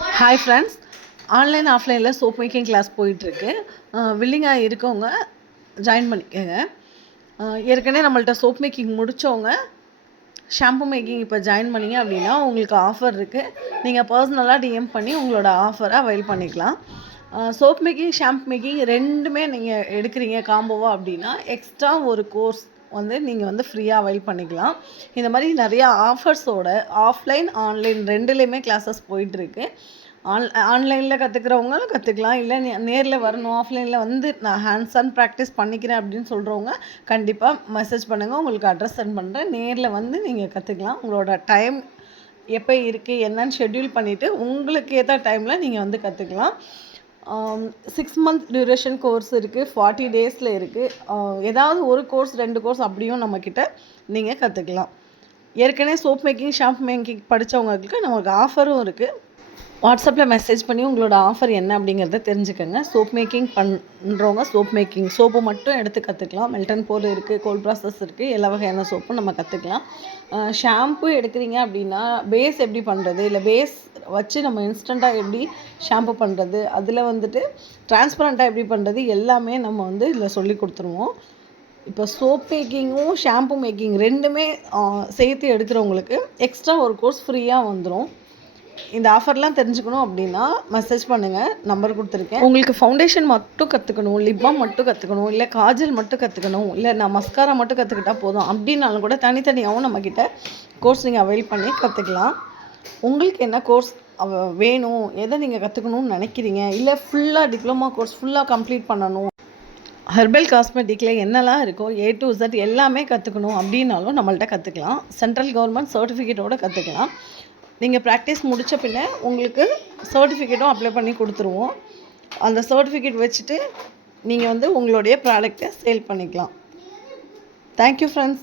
Hi friends, online ஆஃப்லைனில் soap making class போயிட்டுருக்கு. வில்லிங்காக இருக்கவங்க ஜாயின் பண்ணிக்கோங்க. ஏற்கனவே நம்மள்ட்ட சோப் மேக்கிங் முடித்தவங்க ஷாம்பு மேக்கிங் இப்போ ஜாயின் பண்ணிங்க அப்படின்னா உங்களுக்கு ஆஃபர் இருக்குது. நீங்கள் பர்சனலாக டிஎம் பண்ணி உங்களோட ஆஃபரை அவைல் பண்ணிக்கலாம். சோப் மேக்கிங், ஷாம்பு மேக்கிங் ரெண்டுமே நீங்கள் எடுக்கிறீங்க காம்போவாக அப்படின்னா எக்ஸ்ட்ரா ஒரு கோர்ஸ் நீங்கள் ஃப்ரீயாக அவைல் பண்ணிக்கலாம். இந்த மாதிரி நிறையா ஆஃபர்ஸோட ஆஃப்லைன் ஆன்லைன் ரெண்டுலேயுமே கிளாஸஸ் போயிட்டுருக்கு. ஆன்லைனில் கற்றுக்கிறவங்களும் கற்றுக்கலாம், இல்லை நேரில் வரணும், ஆஃப்லைனில் நான் ஹேண்ட்ஸ் ஆன் ப்ராக்டிஸ் பண்ணிக்கிறேன் அப்படின்னு சொல்கிறவங்க கண்டிப்பாக மெசேஜ் பண்ணுங்கள். உங்களுக்கு அட்ரஸ் சென்ட் பண்ணுறேன். நேரில் நீங்கள் கற்றுக்கலாம். உங்களோட டைம் எப்போ இருக்குது என்னன்னு ஷெட்யூல் பண்ணிவிட்டு உங்களுக்கு ஏற்ற டைமில் நீங்கள் கற்றுக்கலாம். 6 மந்த் டியூரேஷன் கோர்ஸ் இருக்குது, 40 டேஸில் இருக்குது. ஏதாவது ஒரு கோர்ஸ் 2 கோர்ஸ் அப்படியும் நம்மக்கிட்ட நீங்கள் கற்றுக்கலாம். ஏற்கனவே சோப் மேக்கிங், ஷாம்பு மேக்கிங் படித்தவங்களுக்கு நமக்கு ஆஃபரும் இருக்குது. வாட்ஸ்அப்பில் மெசேஜ் பண்ணி உங்களோட ஆஃபர் என்ன அப்படிங்கிறத தெரிஞ்சுக்கோங்க. சோப் மேக்கிங் பண்ணுறவங்க சோப் மேக்கிங் சோப்பு மட்டும் எடுத்து கற்றுக்கலாம். மெல்டன் போர் இருக்குது, கோல்ட் ப்ராசஸ் இருக்குது, எல்லா வகையான சோப்பும் நம்ம கற்றுக்கலாம். ஷாம்பு எடுக்கிறீங்க அப்படின்னா பேஸ் எப்படி பண்ணுறது, இல்லை பேஸ் வச்சு நம்ம இன்ஸ்டண்ட்டாக எப்படி ஷாம்பு பண்ணுறது, அதில் டிரான்ஸ்பரண்ட்டாக எப்படி பண்ணுறது எல்லாமே நம்ம இதில் சொல்லி கொடுத்துருவோம். இப்போ சோப் மேக்கிங்கும் ஷாம்பு மேக்கிங் ரெண்டுமே சேர்த்து எடுக்கிறவங்களுக்கு எக்ஸ்ட்ரா ஒரு கோர்ஸ் ஃப்ரீயாக வந்துடும். இந்த ஆஃபர்லாம் தெரிஞ்சுக்கணும் அப்படின்னா மெசேஜ் பண்ணுங்கள், நம்பர் கொடுத்துருக்கேன். உங்களுக்கு ஃபவுண்டேஷன் மட்டும் கற்றுக்கணும், லிப் பாம் மட்டும் கற்றுக்கணும், இல்லை காஜல் மட்டும் கற்றுக்கணும், இல்லை நான் மஸ்காரா மட்டும் கற்றுக்கிட்டால் போதும் அப்படின்னாலும் கூட தனித்தனியாகவும் நம்மக்கிட்ட கோர்ஸ் நீங்கள் அவைல் பண்ணி கற்றுக்கலாம். உங்களுக்கு என்ன கோர்ஸ் வேணும், எதை நீங்கள் கற்றுக்கணும்னு நினைக்கிறீங்க, இல்லை ஃபுல்லாக டிப்ளமா கோர்ஸ் ஃபுல்லாக கம்ப்ளீட் பண்ணணும், ஹெர்பல் காஸ்மெட்டிக்கில் என்னெல்லாம் இருக்கோ A to Z எல்லாமே கற்றுக்கணும் அப்படின்னாலும் நம்மள்ட்ட கற்றுக்கலாம். சென்ட்ரல் கவர்மெண்ட் சர்டிஃபிகேட்டோடு கற்றுக்கலாம். நீங்கள் ப்ராக்டிஸ் முடித்த பின்ன உங்களுக்கு சர்டிஃபிகேட்டும் அப்ளை பண்ணி கொடுத்துருவோம். அந்த சர்டிஃபிகேட் வச்சுட்டு நீங்கள் உங்களுடைய ப்ராடக்டை சேல் பண்ணிக்கலாம். Thank you friends.